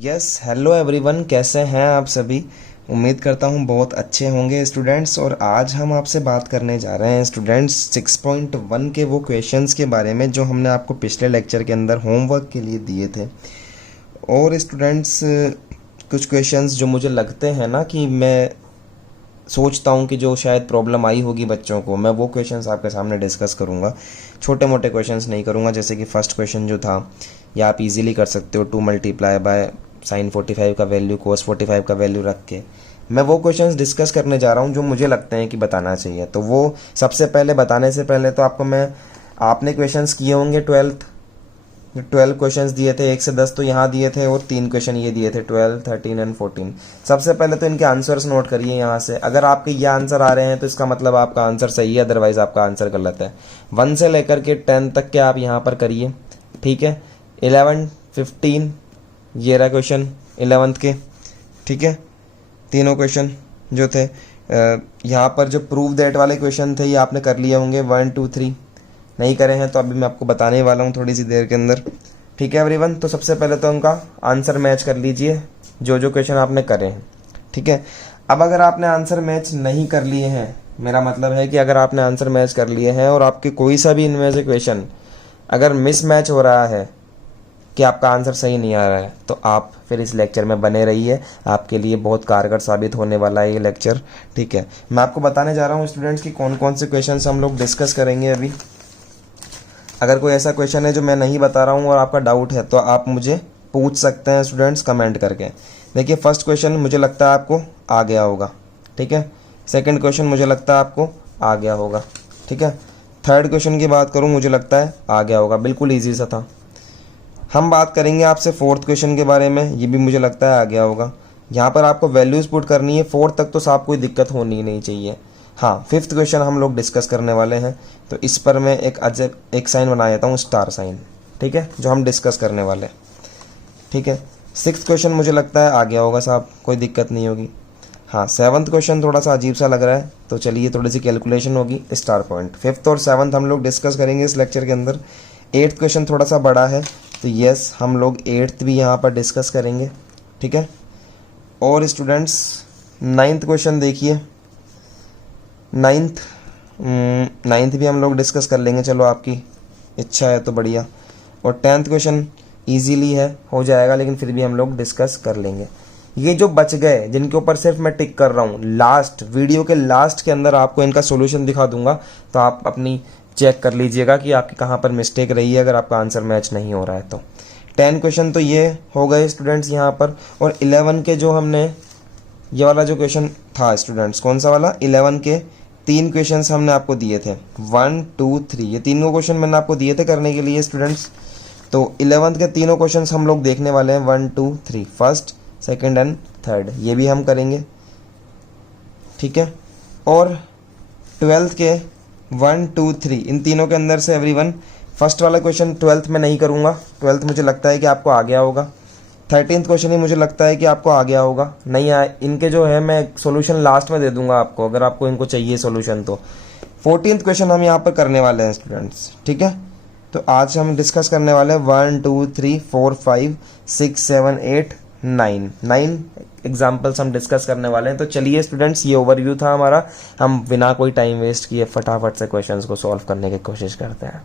Yes hello everyone, कैसे हैं आप सभी। उम्मीद करता हूँ बहुत अच्छे होंगे स्टूडेंट्स। और आज हम आपसे बात करने जा रहे हैं स्टूडेंट्स 6.1 के वो क्वेश्चंस के बारे में जो हमने आपको पिछले लेक्चर के अंदर होमवर्क के लिए दिए थे। और स्टूडेंट्स कुछ क्वेश्चंस जो मुझे लगते हैं ना कि मैं सोचता हूँ कि जो शायद प्रॉब्लम आई होगी बच्चों को, मैं वो क्वेश्चंस आपके सामने डिस्कस करूँगा। छोटे मोटे क्वेश्चंस नहीं करूँगा, जैसे कि फर्स्ट क्वेश्चन जो था, या आप इजीली कर सकते हो 2 मल्टीप्लाई बाय साइन 45 का वैल्यू कोस 45 का वैल्यू रख के। मैं वो क्वेश्चंस डिस्कस करने जा रहा हूँ जो मुझे लगते हैं कि बताना चाहिए। तो वो सबसे पहले बताने से पहले तो आपने क्वेश्चंस किए होंगे 12 क्वेश्चंस दिए थे 1 से 10 तो यहाँ दिए थे, और 3 क्वेश्चन ये दिए थे 12, 13 एंड 14। सबसे पहले तो इनके आंसर्स नोट करिए यहाँ से। अगर आपके ये आंसर आ रहे हैं तो इसका मतलब आपका आंसर सही है, अदरवाइज आपका आंसर गलत है। 1 से लेकर के 10 तक के आप यहाँ पर करिए, ठीक है। 11, 15 ये रहा क्वेश्चन 11th के, ठीक है। तीनों क्वेश्चन जो थे यहाँ पर जो प्रूव दैट वाले क्वेश्चन थे ये आपने कर लिए होंगे। 1, 2, 3 नहीं करे हैं तो अभी मैं आपको बताने वाला हूँ थोड़ी सी देर के अंदर, ठीक है एवरीवन। तो सबसे पहले तो उनका आंसर मैच कर लीजिए जो जो क्वेश्चन आपने करे हैं, ठीक है। अब अगर आपने आंसर मैच नहीं कर लिए हैं, मेरा मतलब है कि अगर आपने आंसर मैच कर लिए हैं और आपके कोई सा भी इनमें से क्वेश्चन अगर मिस मैच हो रहा है कि आपका आंसर सही नहीं आ रहा है, तो आप फिर इस लेक्चर में बने रहिए। आपके लिए बहुत कारगर साबित होने वाला है ये लेक्चर, ठीक है। मैं आपको बताने जा रहा हूँ स्टूडेंट्स कि कौन कौन से क्वेश्चंस हम लोग डिस्कस करेंगे अभी। अगर कोई ऐसा क्वेश्चन है जो मैं नहीं बता रहा हूँ और आपका डाउट है तो आप मुझे पूछ सकते हैं स्टूडेंट्स कमेंट करके। देखिए फर्स्ट क्वेश्चन मुझे लगता है आपको आ गया होगा, ठीक है। सेकंड क्वेश्चन मुझे लगता है आपको आ गया होगा, ठीक है। थर्ड क्वेश्चन की बात करूँ, मुझे लगता है आ गया होगा, बिल्कुल ईजी सा था। हम बात करेंगे आपसे फोर्थ क्वेश्चन के बारे में, ये भी मुझे लगता है आ गया होगा। यहाँ पर आपको वैल्यूज़ पुट करनी है, फोर्थ तक तो साफ कोई दिक्कत होनी ही नहीं चाहिए। हाँ, फिफ्थ क्वेश्चन हम लोग डिस्कस करने वाले हैं, तो इस पर मैं एक साइन बना देता हूँ, स्टार साइन, ठीक है, जो हम डिस्कस करने वाले हैं, ठीक है। सिक्स्थ क्वेश्चन मुझे लगता है आ गया होगा साहब, कोई दिक्कत नहीं होगी। हाँ, सेवन्थ क्वेश्चन थोड़ा सा अजीब सा लग रहा है, तो चलिए थोड़ी सी कैलकुलेशन होगी, स्टार पॉइंट। फिफ्थ और सेवन्थ हम लोग डिस्कस करेंगे इस लेक्चर के अंदर। एट्थ क्वेश्चन थोड़ा सा बड़ा है, तो यस हम लोग एट्थ भी यहाँ पर डिस्कस करेंगे, ठीक है। और स्टूडेंट्स नाइन्थ क्वेश्चन देखिए, नाइन्थ भी हम लोग डिस्कस कर लेंगे, चलो आपकी इच्छा है तो बढ़िया। और टेंथ क्वेश्चन ईजीली है, हो जाएगा, लेकिन फिर भी हम लोग डिस्कस कर लेंगे। ये जो बच गए जिनके ऊपर सिर्फ मैं टिक कर रहा हूँ, लास्ट वीडियो के लास्ट के अंदर आपको इनका सॉल्यूशन दिखा दूंगा, तो आप अपनी चेक कर लीजिएगा कि आपकी कहाँ पर मिस्टेक रही है अगर आपका आंसर मैच नहीं हो रहा है तो। 10 क्वेश्चन तो ये हो गए स्टूडेंट्स यहाँ पर। और 11 के जो हमने ये वाला जो क्वेश्चन था स्टूडेंट्स, कौन सा वाला, 11 के 3 क्वेश्चंस हमने आपको दिए थे, 1, 2, 3, ये तीनों क्वेश्चन मैंने आपको दिए थे करने के लिए स्टूडेंट्स। तो 11th के तीनों क्वेश्चंस हम लोग देखने वाले हैं, 1, 2, 3, फर्स्ट, सेकंड एंड थर्ड, ये भी हम करेंगे, ठीक है। और 12th के 1, 2, 3, इन तीनों के अंदर से एवरीवन फर्स्ट वाला क्वेश्चन 12th में नहीं करूँगा, 12th मुझे लगता है कि आपको आ गया होगा। 13th क्वेश्चन ही मुझे लगता है कि आपको आ गया होगा, नहीं आए इनके जो है मैं सॉल्यूशन लास्ट में दे दूंगा आपको, अगर आपको इनको चाहिए सॉल्यूशन तो। 14th क्वेश्चन हम यहाँ पर करने वाले हैं स्टूडेंट्स, ठीक है। तो आज हम डिस्कस करने वाले हैं 1, 2, 3, 4, 5, 6, 7, 8, 9 एग्जाम्पल्स हम डिस्कस करने वाले हैं। तो चलिए स्टूडेंट्स, ये ओवरव्यू था हमारा, हम बिना कोई टाइम वेस्ट किए फटाफट से क्वेश्चंस को सॉल्व करने की कोशिश करते हैं।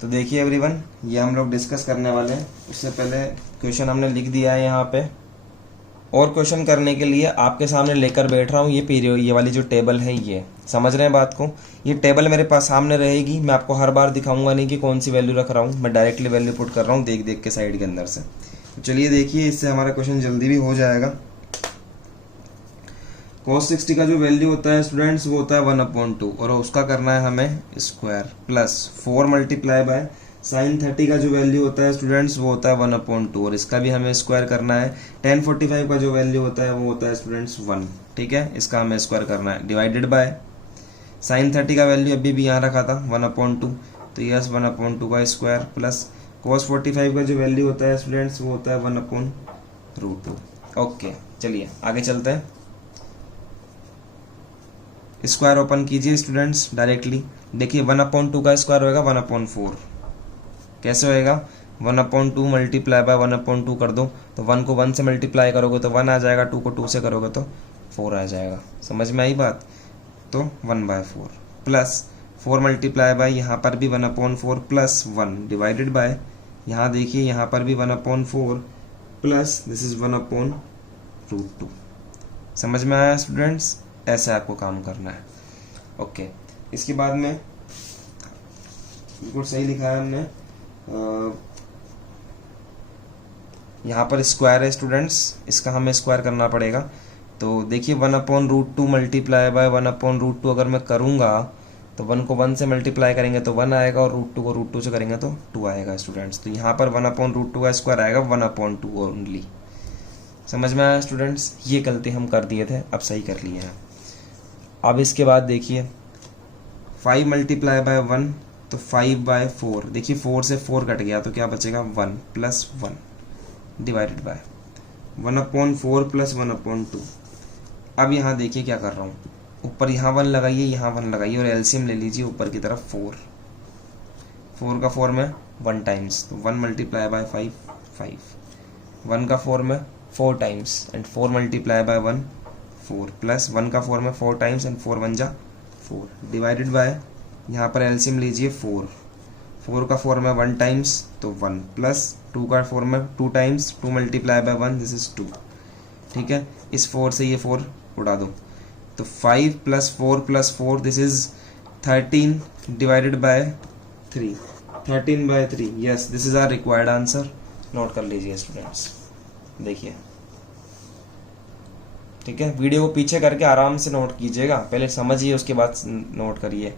तो देखिए एवरीवन, ये हम लोग डिस्कस करने वाले हैं। उससे पहले क्वेश्चन हमने लिख दिया है यहाँ पे, और क्वेश्चन करने के लिए आपके सामने लेकर बैठ रहा हूँ ये वाली जो टेबल है, ये समझ रहे हैं बात को। ये टेबल मेरे पास सामने रहेगी, मैं आपको हर बार दिखाऊंगा नहीं कि कौन सी वैल्यू रख रहा हूँ, मैं डायरेक्टली वैल्यू पुट कर रहा हूँ देख देख के साइड के अंदर से। तो चलिए देखिए, इससे हमारा क्वेश्चन जल्दी भी हो जाएगा। cos 60 का जो वैल्यू होता है स्टूडेंट्स वो होता है 1/2, और उसका करना है हमें square, plus 4 multiply by sine 30 का जो वैल्यू होता है स्टूडेंट्स वो होता है 1/2, और इसका भी हमें स्क्वायर करना है। tan 45 का जो वैल्यू होता है वो होता है स्टूडेंट्स 1, ठीक है, इसका हमें स्क्वायर करना है, डिवाइडेड बाय साइन 30 का वैल्यू अभी भी यहाँ रखा था 1/2, तो यस 1/2 का स्क्वायर, प्लस cos 45 का जो वैल्यू होता है स्टूडेंट्स वो होता है 1/√2। ओके, चलिए आगे चलते हैं। स्क्वायर ओपन कीजिए स्टूडेंट्स डायरेक्टली, देखिए 1/2 का स्क्वायर होएगा 1/4, कैसे होएगा, 1/2 मल्टीप्लाई बाय 1/2 कर दो, तो 1 को 1 से मल्टीप्लाई करोगे तो 1 आ जाएगा, 2 को 2 से करोगे तो 4 आ जाएगा। समझ में आई बात? तो 1/4 प्लस 4 मल्टीप्लाई बाय यहाँ पर भी 1/4 प्लस 1 डिवाइडेड बाय, यहाँ देखिए यहाँ पर भी 1/4 प्लस दिस इज 1/√2। समझ में आया स्टूडेंट्स? ऐसे आपको काम करना है। ओके, इसके बाद में बिल्कुल सही लिखा है हमने, यहाँ पर स्क्वायर है स्टूडेंट्स, इसका हमें स्क्वायर करना पड़ेगा। तो देखिए 1/√2 मल्टीप्लाई बाय 1/√2 अगर मैं करूँगा तो 1 को 1 से मल्टीप्लाई करेंगे तो 1 आएगा, और √2 को √2 से करेंगे तो 2 आएगा स्टूडेंट्स। तो यहाँ पर 1/√2 का स्क्वायर आएगा 1/2 ओनली। समझ में आया स्टूडेंट्स? ये गलती हम कर दिए थे, अब सही कर लिए हैं। अब इसके बाद देखिए 5 मल्टीप्लाई बाय 1 तो 5/4, देखिए 4 से 4 कट गया तो क्या बचेगा 1 प्लस 1 डिवाइडेड बाय 1/4 प्लस 1/2। अब यहाँ देखिए क्या कर रहा हूँ, ऊपर यहाँ 1 लगाइए, यहाँ 1 लगाइए और एलसीएम ले लीजिए ऊपर की तरफ 4 का 4 में 1 टाइम्स, तो 1 मल्टीप्लाई बाय 5 5, 1 का 4 में 4 times and 4 multiply by 1 4 plus 1 का 4 में 4 टाइम्स एंड 4 1 जा 4 डिवाइडेड बाय, यहाँ पर एलसीएम लीजिए 4 का 4 में 1 टाइम्स तो 1 प्लस 2 का 4 में 2 times 2 multiply by 1 this is 2। ठीक है, इस 4 से ये 4 उड़ा दो, तो 5 plus 4 this is 13 divided by 3, 13/3। Yes, this is our required answer. नोट कर लीजिए स्टूडेंट्स, देखिए। ठीक है, वीडियो को पीछे करके आराम से नोट कीजिएगा, पहले समझिए उसके बाद नोट करिए।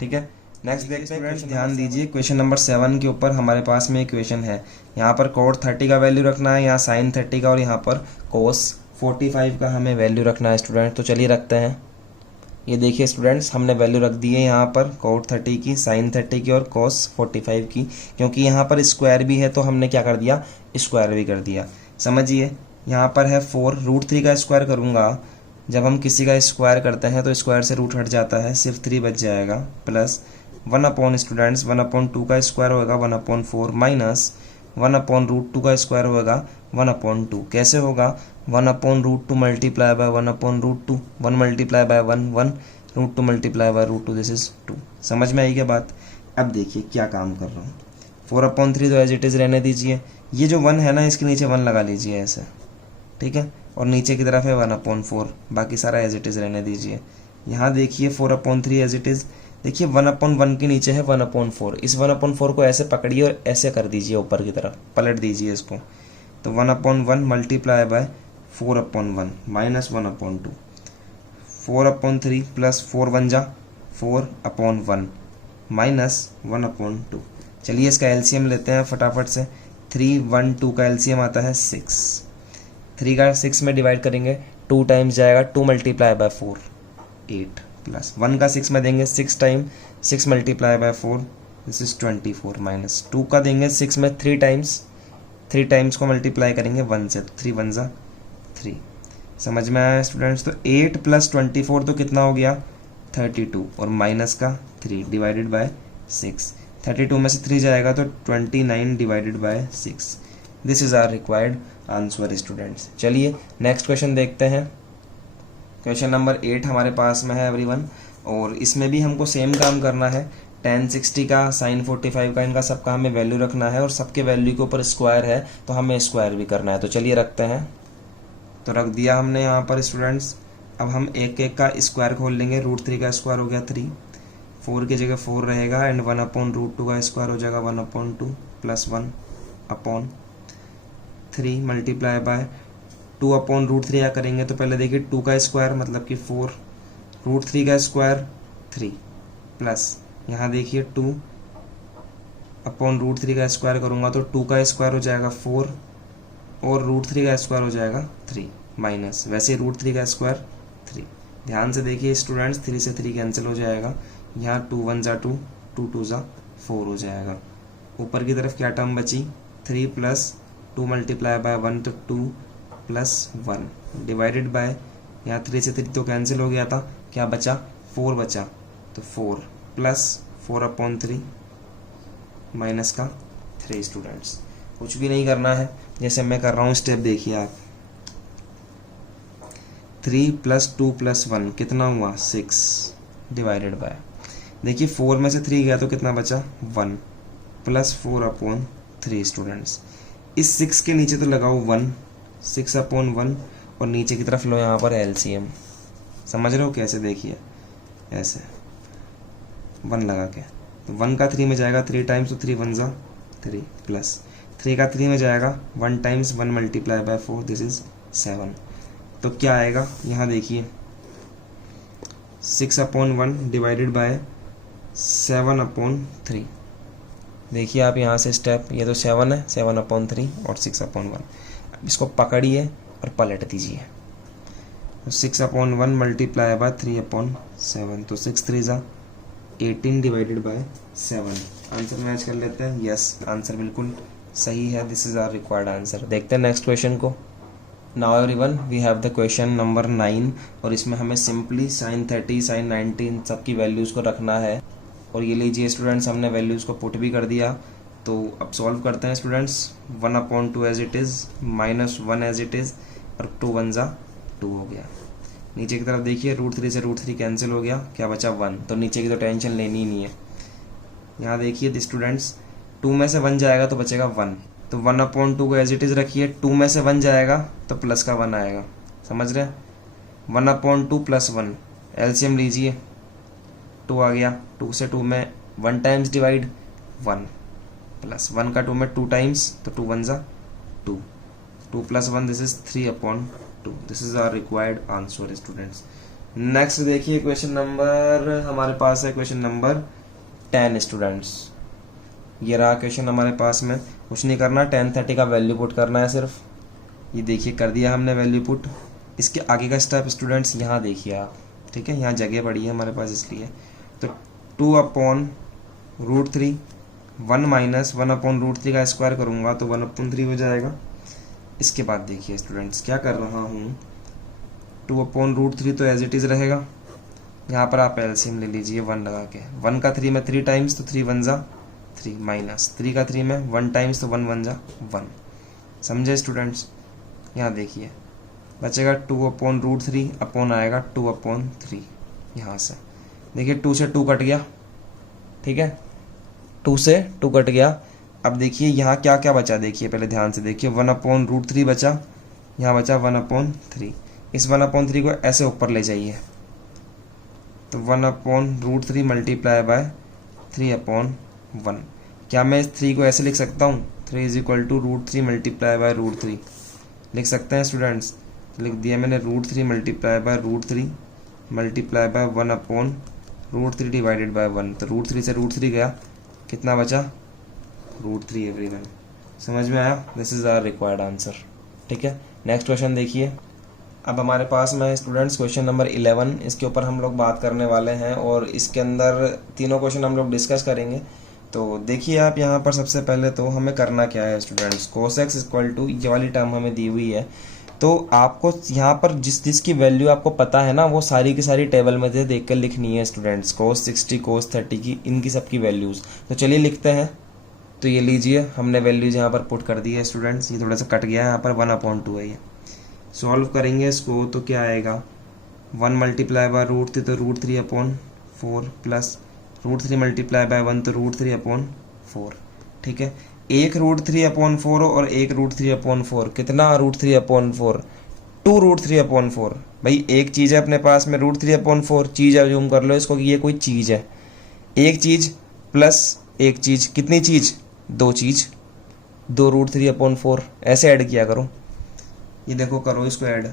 ठीक है, नेक्स्ट देखते हैं स्टूडेंट्स, ध्यान दीजिए क्वेश्चन नंबर 7 के ऊपर हमारे पास में इक्वेशन है। यहाँ पर cot 30 का वैल्यू रखना है, यहाँ sin 30 का, और यहाँ पर cos 45 का हमें वैल्यू रखना है स्टूडेंट। तो चलिए रखते हैं। ये देखिए स्टूडेंट्स, हमने वैल्यू रख दी है यहाँ पर cot 30 की, sin 30 की और cos 45 की। क्योंकि यहाँ पर स्क्वायर भी है तो हमने क्या कर दिया, स्क्वायर भी कर दिया। समझिए, यहाँ पर है 4, √3 का स्क्वायर करूँगा, जब हम किसी का स्क्वायर करते हैं तो स्क्वायर से रूट हट जाता है, सिर्फ 3 बच जाएगा, प्लस 1/2 का स्क्वायर होगा 1/4 माइनस 1/√2 का स्क्वायर होगा 1/2। कैसे होगा, 1/√2 multiply by 1/√2, 1 multiply by 1 1, √2 multiply by √2 this is 2। समझ में आई क्या बात? अब देखिए क्या काम कर रहा हूँ, 4/3 तो एज इट इज़ रहने दीजिए, ये जो 1 है ना इसके नीचे 1 लगा लीजिए ऐसे। ठीक है, और नीचे की तरफ है 1/4, बाकी सारा एज इट इज़ रहने दीजिए। यहाँ देखिए 4/3 एज इट इज़, देखिए 1/1 के नीचे है 1/4, इस 1/4 को ऐसे पकड़िए और ऐसे कर दीजिए ऊपर की तरफ, पलट दीजिए इसको। तो 1/1 मल्टीप्लाई बाय 4/1 माइनस 1/2, 4/3 प्लस 4 1 जा 4/1 माइनस 1/2। चलिए इसका एलसीएम लेते हैं फटाफट से। 3 1 2 का एलसीएम आता है 6, 3 का 6 में डिवाइड करेंगे 2 टाइम्स जाएगा, 2 मल्टीप्लाई बाय 4 8, प्लस 1 का 6 में देंगे 6 time, 6 multiply by 4 this is 24, minus 2 का देंगे 6 में 3 टाइम्स, 3 टाइम्स को मल्टीप्लाई करेंगे 1 से, 3 1 जा 3। समझ में आया स्टूडेंट्स? तो 8 प्लस 24 तो कितना हो गया 32, और माइनस का 3 डिवाइडेड बाय 6, 32 में से 3 जाएगा तो 29 divided by 6। This is our required answer students. चलिए नेक्स्ट क्वेश्चन देखते हैं। क्वेश्चन नंबर 8 हमारे पास में है एवरीवन, और इसमें भी हमको सेम काम करना है। tan 60 का, sin 45 का, इनका सबका हमें वैल्यू रखना है, और सबके वैल्यू के ऊपर स्क्वायर है तो हमें स्क्वायर भी करना है। तो चलिए रखते हैं। तो रख दिया हमने यहाँ पर स्टूडेंट्स। अब हम एक एक का स्क्वायर खोल लेंगे। √3 का स्क्वायर हो गया 3, 4 की जगह 4 रहेगा, एंड 1/√2 का स्क्वायर हो जाएगा 1/2 प्लस 1/3 मल्टीप्लाई बाय 2/√3 या करेंगे तो पहले देखिए 2 का स्क्वायर मतलब कि 4, √3 का स्क्वायर 3, प्लस यहाँ देखिए 2/√3 का स्क्वायर करूँगा तो 2 का स्क्वायर हो जाएगा 4, और √3 का स्क्वायर हो जाएगा 3, माइनस वैसे √3 का स्क्वायर 3। ध्यान से देखिए स्टूडेंट्स, 3 से 3 कैंसिल हो जाएगा, यहाँ 2 1 जा 2, 2 2 जा 4 हो जाएगा। ऊपर की तरफ क्या टर्म बची, 3 प्लस 2 मल्टीप्लाई बाय 1 तो 2 प्लस 1 डिवाइडेड बाय, यहाँ 3 से 3 तो कैंसिल हो गया था, क्या बचा 4 बचा, तो 4 प्लस 4/3 माइनस का 3 स्टूडेंट्स। कुछ भी नहीं करना है, जैसे मैं कर रहा हूँ स्टेप देखिए आप। 3 + 2 + 1 कितना हुआ 6 डिवाइडेड बाय, देखिए 4 में से 3 गया तो कितना बचा 1 + 4/3 स्टूडेंट्स। इस 6 के नीचे तो लगाओ 1, 6/1 और नीचे की तरफ लो यहाँ पर एलसीएम। समझ रहे हो कैसे? देखिए ऐसे 1 लगा के, तो 1 का 3 में जाएगा 3 टाइम्स, तो 3 1 ज़ा 3 प्लस 3 का 3 में जाएगा 1 टाइम्स 1 × 4 दिस इज 7। तो क्या आएगा यहाँ देखिए 6/1 डिवाइडेड बाय 7/3। देखिए आप यहाँ से स्टेप, ये तो 7 है, 7/3 और 6/1। अब इसको पकड़िए और पलट दीजिए, तो 6/1 मल्टीप्लाई बाय 3/7, तो 6 3 ज़ा 18 डिवाइडेड बाय 7। आंसर मैच कर लेते हैं। यस, आंसर बिल्कुल सही है। This is our required answer. देखते हैं नेक्स्ट क्वेश्चन को। Now everyone we have the question number 9 और इसमें हमें सिंपली sin 30 sin 90 इन सब की वैल्यूज़ को रखना है। और ये लीजिए स्टूडेंट्स, हमने वैल्यूज़ को पुट भी कर दिया। तो अब सॉल्व करते हैं students. 1/2 as it is, -1 as it is, और 2 1 ज़ा 2 हो गया। नीचे की तरफ देखिए √3 से √3 कैंसिल हो गया, क्या बचा 1। तो नीचे की तो टेंशन लेनी ही नहीं है। यहाँ देखिए स्टूडेंट्स, 2 में से 1 जाएगा तो बचेगा 1, तो 1/2 को एज इट इज़ रखिए। 2 में से 1 जाएगा तो प्लस का 1 आएगा। समझ रहे हैं? 1/2 + 1 एलसीएम लीजिए, 2 आ गया। 2 से 2 में 1 टाइम्स डिवाइड 1 प्लस 1 का 2 में 2 टाइम्स, तो 2 1 ज़ा 2, 2 + 1 this is 3/2। This is our required answer students. Next देखिए क्वेश्चन नंबर हमारे पास है, क्वेश्चन नंबर 10 स्टूडेंट्स। ये रहा क्वेश्चन हमारे पास में। कुछ नहीं करना, 10 30 का वैल्यू पुट करना है सिर्फ। ये देखिए कर दिया हमने वैल्यू पुट। इसके आगे का स्टेप स्टूडेंट्स यहाँ देखिए आप, ठीक है, यहाँ जगह पड़ी है हमारे पास इसलिए। तो 2/√3, 1 - 1/√3 का स्क्वायर करूँगा तो 1/3 हो जाएगा। इसके बाद देखिए स्टूडेंट्स क्या कर रहा हूँ, 2/√3 तो एज इट इज़ रहेगा। यहाँ पर आप एलसीएम ले लीजिए 1 लगा के। 1 का 3 में 3 टाइम्स, तो 3 1 ज़ा 3 माइनस 3 का 3 में 1 टाइम्स, तो 1 1 ज़ा 1। समझे स्टूडेंट्स? यहाँ देखिए बचेगा 2/√3 अपॉन आएगा 2/3। यहाँ से देखिए 2 से 2 कट गया, ठीक है, 2 से 2 कट गया। अब देखिए यहाँ क्या क्या बचा, देखिए पहले ध्यान से देखिए। 1/√3 बचा, यहाँ बचा 1/3। इस 1/3 को ऐसे ऊपर ले जाइए, तो 1/√3 मल्टीप्लाई बाय 3/1। क्या मैं इस 3 को ऐसे लिख सकता हूँ? 3 = √3 मल्टीप्लाई बाय √3 लिख सकते हैं स्टूडेंट्स। लिख दिया मैंने, √3 multiply by √3 multiply by 1/√3 divided by 1। तो √3 से √3 गया, कितना बचा? √3 एवरीवन। समझ में आया? This is our required answer. ठीक है, नेक्स्ट क्वेश्चन देखिए। अब हमारे पास में स्टूडेंट्स क्वेश्चन नंबर 11, इसके ऊपर हम लोग बात करने वाले हैं और इसके अंदर तीनों क्वेश्चन हम लोग डिस्कस करेंगे। तो देखिए आप यहाँ पर सबसे पहले तो हमें करना क्या है स्टूडेंट्स, cos x = ये वाली टर्म हमें दी हुई है। तो आपको यहाँ पर जिसकी वैल्यू आपको पता है ना, वो सारी की सारी टेबल में से देख कर लिखनी है स्टूडेंट्स। cos 60 cos 30 की, इनकी सबकी वैल्यूज़। तो चलिए लिखते हैं। तो ये लीजिए हमने वैल्यूज़ यहाँ पर पुट कर दी है स्टूडेंट्स। ये थोड़ा सा कट गया है, यहाँ पर 1/2 है ये। सॉल्व करेंगे इसको तो क्या आएगा, 1 मल्टीप्लाई बाय √3 तो √3/4 प्लस √3 मल्टीप्लाई बाय 1 तो √3/4। ठीक है, एक √3/4 और एक √3/4, कितना √3/4? 2 √3/4। भाई एक चीज़ है अपने पास में √3/4, चीज़ अज्यूम कर लो इसको कि ये कोई चीज़ है। एक चीज़ प्लस एक चीज़, कितनी चीज़? 2 चीज़, 2 √3/4 ऐसे ऐड किया करो। ये देखो करो इसको ऐड,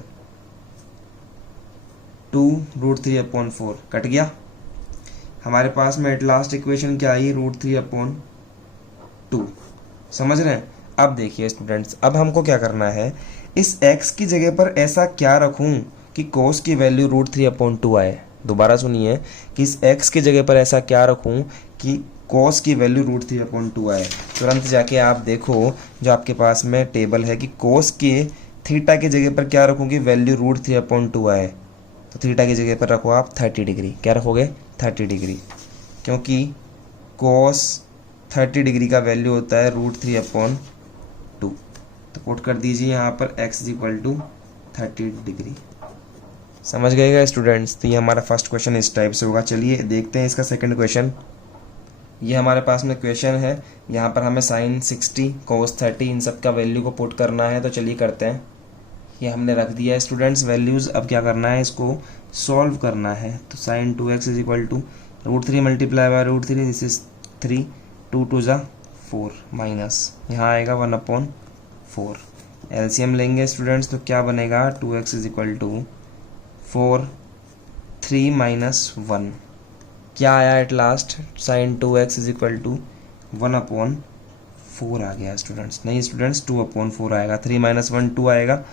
2 √3/4 कट गया। हमारे पास में एट लास्ट इक्वेशन क्या आई? √3/2। समझ रहे हैं? अब देखिए स्टूडेंट्स, अब हमको क्या करना है, इस x की जगह पर ऐसा क्या रखूं कि cos की वैल्यू √3/2 आए। दोबारा सुनिए कि इस x की जगह पर ऐसा क्या रखूं कि cos की वैल्यू √3/2 आए। तुरंत जाके आप देखो जो आपके पास में टेबल है कि cos के थीटा की जगह पर क्या रखूँ कि वैल्यू √3/2 आए। तो थीटा की जगह पर रखो आप 30 डिग्री। क्या रखोगे? 30 डिग्री, क्योंकि cos 30 डिग्री का वैल्यू होता है √3/2। तो पुट कर दीजिए यहाँ पर x = 30 डिग्री। समझ गएगा स्टूडेंट्स? तो ये हमारा फर्स्ट क्वेश्चन इस टाइप से होगा। चलिए देखते हैं इसका सेकंड क्वेश्चन। ये हमारे पास में क्वेश्चन है, यहाँ पर हमें sin 60 cos 30 इन सब का वैल्यू को पुट करना है। तो चलिए करते हैं। ये हमने रख दिया है स्टूडेंट्स वैल्यूज़। अब क्या करना है, इसको सॉल्व करना है। तो sin 2x = √3 × √3, दिस इज 3, 2 2 ज़ा 4 माइनस यहाँ आएगा 1/4। एलसीएम लेंगे स्टूडेंट्स तो क्या बनेगा, 2x = 4, 3 - 1 क्या आया एट लास्ट, sin 2x = 1/4 आ गया स्टूडेंट्स। नहीं स्टूडेंट्स 2/4 आएगा, 3 - 1 2 आएगा।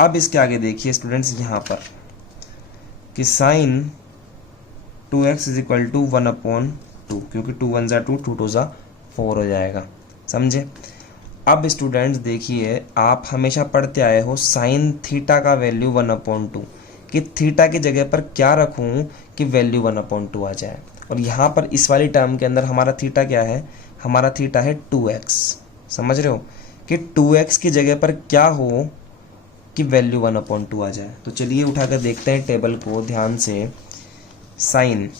अब इसके आगे देखिए स्टूडेंट्स यहाँ पर कि sin 2x = 1/2, क्योंकि 2 1 ज़ा 2, 2 2 ज़ा 4 हो जाएगा। समझे? अब स्टूडेंट्स देखिए, आप हमेशा पढ़ते आए हो sin थीटा का वैल्यू 1/2 कि थीटा की जगह पर क्या रखूं कि वैल्यू 1/2 आ जाए। और यहाँ पर इस वाली टर्म के अंदर हमारा थीटा क्या है, हमारा थीटा है 2x। समझ रहे हो कि 2x की जगह पर क्या हो कि वैल्यू 1/2 आ जाए। तो चलिए उठाकर देखते हैं टेबल को ध्यान से। साइन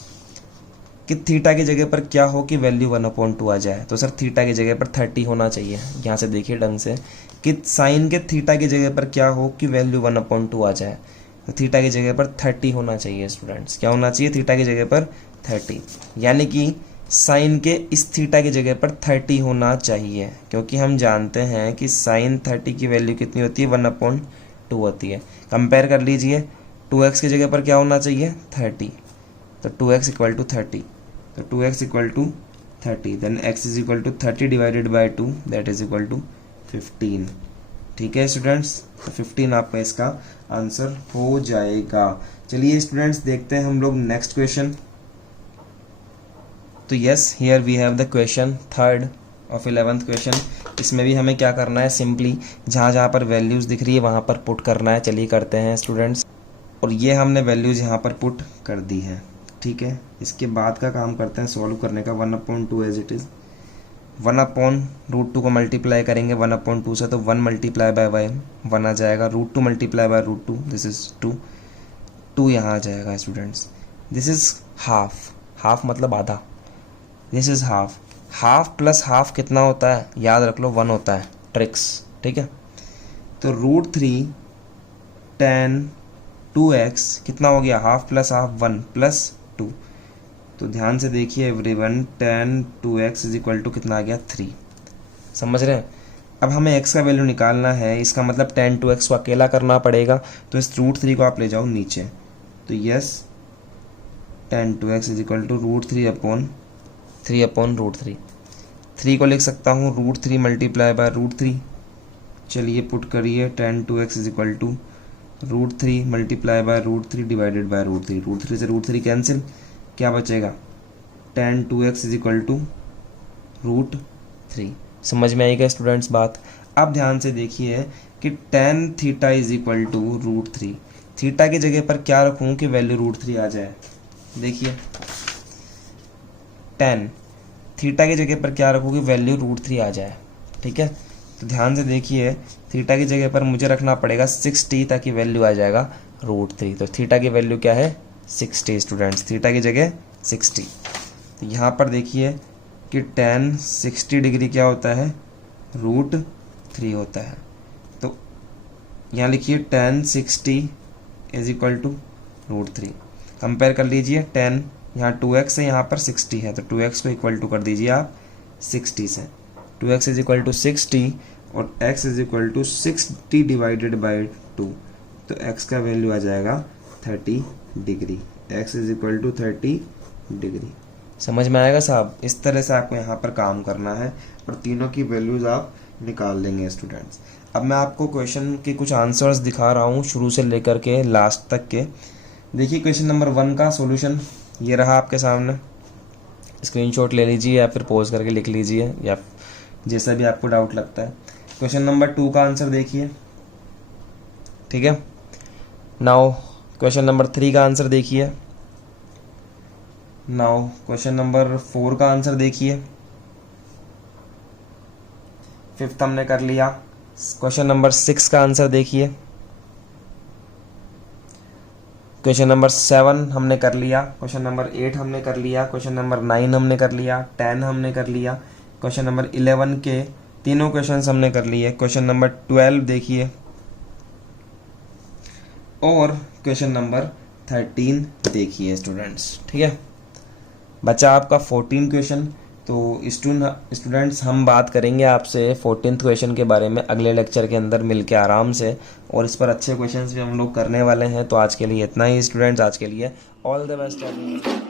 कि थीटा की जगह पर क्या हो कि वैल्यू 1/2 आ जाए। तो सर थीटा की जगह पर 30 होना चाहिए। यहाँ से देखिए ढंग से कि साइन के थीटा की जगह पर क्या हो कि वैल्यू 1/2 आ जाए। तो थीटा की जगह पर 30 होना चाहिए स्टूडेंट्स। क्या होना चाहिए, थीटा की जगह पर 30। यानी कि साइन के इस थीटा की जगह पर 30 होना चाहिए, क्योंकि हम जानते हैं कि साइन 30 की वैल्यू कितनी होती है, 1/2 होती है। कंपेयर कर लीजिए, 2x की जगह पर क्या होना चाहिए, 30। तो 2x = 30। तो 2x = 30, then x = 30 / 2, that is equal to 15। ठीक है स्टूडेंट्स, तो 15 आपका इसका आंसर हो जाएगा। चलिए स्टूडेंट्स देखते हैं हम लोग नेक्स्ट क्वेश्चन। तो yes, here we have the question 3rd of 11th question. इसमें भी हमें क्या करना है, सिंपली जहाँ जहाँ पर वैल्यूज़ दिख रही है वहाँ पर पुट करना है। चलिए करते हैं स्टूडेंट्स। और ये हमने वैल्यूज़ यहाँ पर पुट कर दी है। ठीक है, इसके बाद का काम करते हैं सॉल्व करने का। 1/2 एज इट इज़, 1/√2 को मल्टीप्लाई करेंगे 1/2 से, तो 1 × 1 आ जाएगा। √2 × √2, दिस इज 2, 2 यहाँ आ जाएगा students. This is half, half मतलब आधा, this is half. Half plus half कितना होता है, याद रख लो 1 होता है, ट्रिक्स। ठीक है, तो √3 tan 2x कितना हो गया, हाफ प्लस हाफ 1 + 2। तो ध्यान से देखिए एवरीवन, tan 2x = कितना आ गया, 3। समझ रहे हैं? अब हमें x का वैल्यू निकालना है, इसका मतलब tan 2x को अकेला करना पड़ेगा। तो इस √3 को आप ले जाओ नीचे। तो यस, tan 2x = √3/3/√3। 3 को लिख सकता हूँ √3 × √3। चलिए पुट करिए, tan 2x = √3 × √3 डिवाइडेड बाय √3। √3 से √3 कैंसिल, क्या बचेगा, tan 2x = √3। समझ में आएगा स्टूडेंट्स बात? अब ध्यान से देखिए कि tan थीटा = √3। थीटा की जगह पर क्या रखूँ कि वैल्यू √3 आ जाए। देखिए tan थीटा की जगह पर क्या रखूँ कि वैल्यू √3 आ जाए। ठीक है, तो ध्यान से देखिए, थीटा की जगह पर मुझे रखना पड़ेगा 60 ताकि वैल्यू आ जाएगा √3। तो थीटा की वैल्यू क्या है, 60 स्टूडेंट्स, थीटा की जगह 60। तो यहाँ पर देखिए कि tan 60 डिग्री क्या होता है, √3 होता है। तो यहाँ लिखिए tan 60 = √3। कंपेयर कर लीजिए, tan यहाँ 2x है, यहाँ पर 60 है, तो 2x को इक्वल टू कर दीजिए आप 60 से। 2x = 60 और x = 60 डिवाइडेड बाई 2। तो x का वैल्यू आ जाएगा 30 डिग्री। x = 30 degree. समझ में आएगा साहब? इस तरह से आपको यहाँ पर काम करना है और तीनों की वैल्यूज़ आप निकाल लेंगे स्टूडेंट्स। अब मैं आपको क्वेश्चन के कुछ आंसर्स दिखा रहा हूँ शुरू से लेकर के लास्ट तक के। देखिए क्वेश्चन नंबर 1 का सॉल्यूशन ये रहा आपके सामने। स्क्रीनशॉट ले लीजिए या फिर पॉज करके लिख लीजिए, या जैसा भी आपको डाउट लगता है। क्वेश्चन नंबर 2 का आंसर देखिए। ठीक है, नाउ क्वेश्चन नंबर 3 का आंसर देखिए। नाउ क्वेश्चन नंबर 4 का आंसर देखिए। 5th हमने कर लिया। क्वेश्चन नंबर 6 का आंसर देखिए। क्वेश्चन नंबर 7 हमने कर लिया, क्वेश्चन नंबर 8 हमने कर लिया, क्वेश्चन नंबर 9 हमने कर लिया, 10 हमने कर लिया, क्वेश्चन नंबर 11 के तीनों क्वेश्चंस हमने कर लिए। क्वेश्चन नंबर 12 देखिए और क्वेश्चन नंबर 13 देखिए स्टूडेंट्स। ठीक है, बचा आपका 14 क्वेश्चन। तो स्टूडेंट्स हम बात करेंगे आपसे 14th क्वेश्चन के बारे में अगले लेक्चर के अंदर मिलके आराम से, और इस पर अच्छे क्वेश्चंस भी हम लोग करने वाले हैं। तो आज के लिए इतना ही स्टूडेंट्स, आज के लिए ऑल द बेस्ट।